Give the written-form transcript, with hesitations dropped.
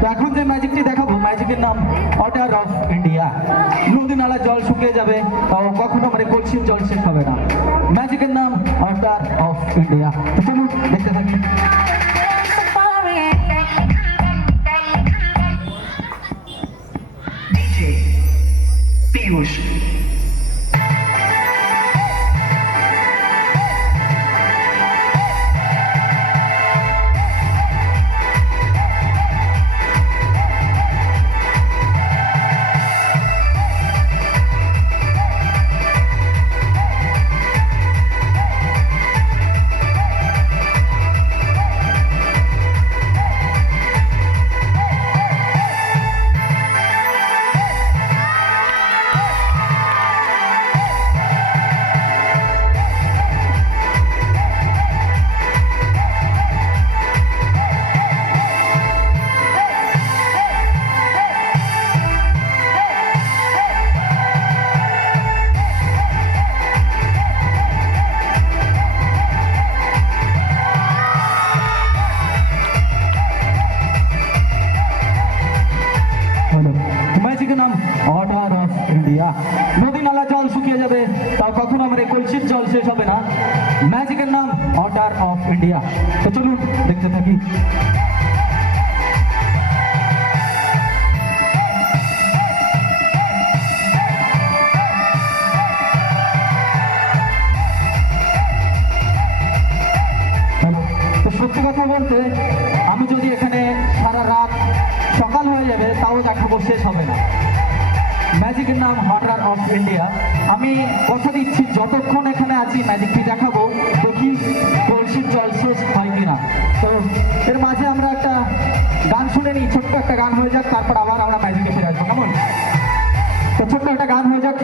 তো এখন যে ম্যাজিকটি দেখাবো, ম্যাজিকের নাম ওয়াটার অফ ইন্ডিয়া। নদী নালার জল শুকিয়ে যাবে, তাও কখনো মানে কলসির জল শেষ হবে না। ম্যাজিকের নাম ওয়াটার অফ ইন্ডিয়া। তো চলুন দেখতে থাকি। पीयूष ম্যাজিকের নাম ওয়াটার অফ ইন্ডিয়া। নদী নালা জল শুকিয়ে যাবে, তাও কখনো আমার কলসির জল শেষ হবে না। ম্যাজিকের নাম ওয়াটার অফ ইন্ডিয়া। তো চলুন দেখতে থাকি। তো সত্যি কথা বলতে, আমি যদি এখানে সারা রাত সকাল হয়ে যাবে তাও দেখাবো, শেষ হবে না। ম্যাজিকের নাম ওয়াটার অফ ইন্ডিয়া। আমি কথা দিচ্ছি, যতক্ষণ এখানে আছি ম্যাজিকটি দেখাবো, দেখি কলসির জল শেষ হয় কিনা। তো এর মাঝে আমরা একটা গান শুনে নিই, ছোট্ট একটা গান হয়ে যাক, তারপর আবার আমরা ম্যাজিকে ফিরে আসবো, কেমন? তো ছোট্ট একটা গান হয়ে যাক।